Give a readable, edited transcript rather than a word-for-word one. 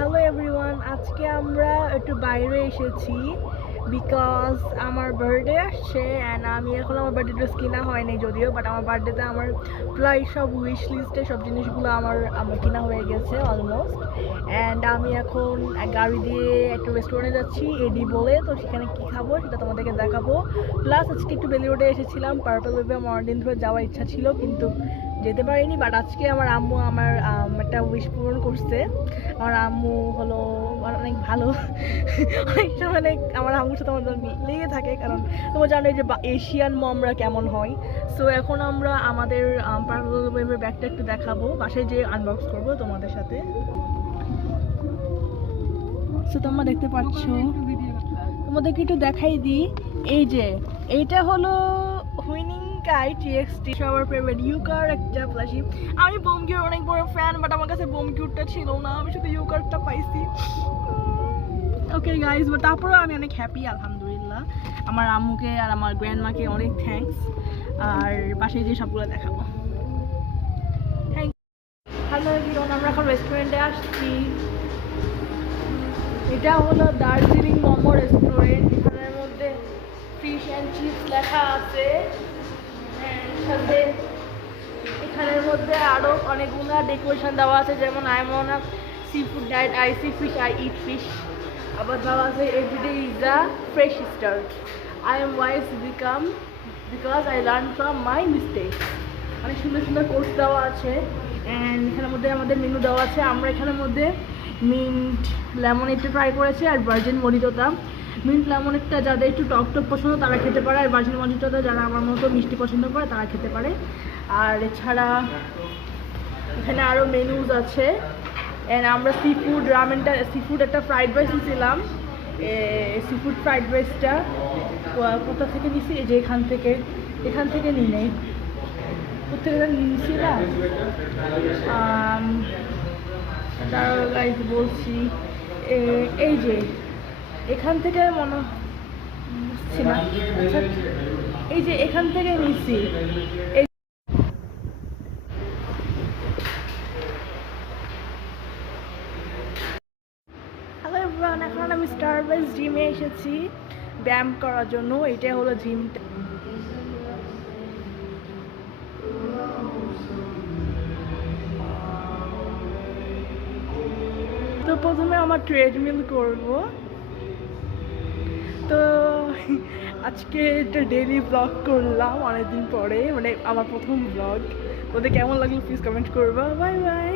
Hello everyone, আজকে আমরা একটু বাইরে এসেছি বিকজ আমার বার্থডে আসছে অ্যান্ড আমি এখন আমার বার্থডে ড্রেস কেনা হয়নি যদিও, বাট আমার বার্থডেতে আমার প্রায় সব উইশ লিস্টে সব জিনিসগুলো আমার কেনা হয়ে গেছে অলমোস্ট। অ্যান্ড আমি এখন গাড়ি দিয়ে একটা রেস্টুরেন্টে যাচ্ছি এডি বলে, তো সেখানে কী খাবো সেটা তোমাদেরকে দেখাবো। প্লাস আজকে একটু বেলি রোডে এসেছিলাম, পার্পল ওয়েবে আমার অনেকদিন ধরে যাওয়ার ইচ্ছা ছিল কিন্তু যেতে পারিনি, বাট আজকে আমার আম্মু আমার একটা উইশ পূরণ করছে। আমার আম্মু হলো অনেক ভালো অনেকটা মানে আমার আম্মুর সাথে আমার লেগে থাকে, কারণ তোমরা জানো যে এশিয়ান মমরা কেমন হয়। সো এখন আমরা আমাদের পার্পল ওয়েবের ব্যাগটা একটু দেখাবো, বাসায় যে আনবক্স করবো তোমাদের সাথে। সো তোমরা দেখতে পাচ্ছ, তোমাদেরকে একটু দেখাই দিই। এই যে এইটা হলো হুইনিং কাই টিএক্সটি, সবার ফেভারিট ইউকার একটা প্লাসি। আমি বোমকিউর অনেক বড় ফ্যান, বাট আমার কাছে বোমকিউরটা ছিল না, আমি শুধু ইউকারটা পাইছি। ওকে গাইজ, বাট তারপরেও আমি অনেক হ্যাপি আলহামদুলিল্লাহ। আমার আম্মুকে আর আমার গ্র্যান্ডমাকে অনেক থ্যাঙ্কস। আর পাশে যে সবগুলো দেখাবো। থ্যাংক হ্যালো এভরিওয়ান, আমরা এখন রেস্টুরেন্টে আসছি। এটা হলো দার্জিলিং মোমো রেস্টুরেন্ট। এখানের মধ্যে ফিশ অ্যান্ড চিপস লেখা আছে, সাথে এখানের মধ্যে আরও অনেকগুলো ডেকোরেশন দেওয়া আছে, যেমন I am on a sea food diet, I see fish, I eat fish. আবার দেওয়া আছে everyday is a fresh start, I am wise become because I learn from my mistake. অনেক সুন্দর সুন্দর কোর্স দেওয়া আছে অ্যান্ড এখানের মধ্যে আমাদের মেনু দেওয়া আছে। আমরা এখানের মধ্যে মিন্ট লেমনেডটা ট্রাই করেছি আর ভার্জিন মজিটোটা। মিন্ট লেমনেডটা যাদের একটু টক টক পছন্দ তারা খেতে পারে, আর ভার্জিন মজিটোটা যারা আমার মতো মিষ্টি পছন্দ করে তারা খেতে পারে। আর এছাড়া এখানে আরও মেনুজ আছে। অ্যান্ড আমরা সি ফুড রামেনটা, সি ফুড একটা ফ্রাইড রাইস নিয়েছিলাম। সি ফুড ফ্রাইড রাইসটা কোথা থেকে নিছি? এই যে এখান থেকে নিই নেই, কোথেকে নিয়েছিলাম তার গাইজ বলছি, এই যে এখান থেকে মনে বুঝছি না, আচ্ছা এই যে এখান থেকে নিচ্ছি। হ্যালো এভরিওয়ান, এখন আমি স্টারবাইজ জিমে এসেছি ব্যায়াম করার জন্য। এটাই হলো জিমটা। তো প্রথমে আমার ট্রেডমিল করব। তো আজকে একটা ডেইলি ব্লগ করলাম অনেকদিন পরে, মানে আমার প্রথম ব্লগ। ওদের কেমন লাগলো প্লিজ কমেন্ট করবা। Bye bye.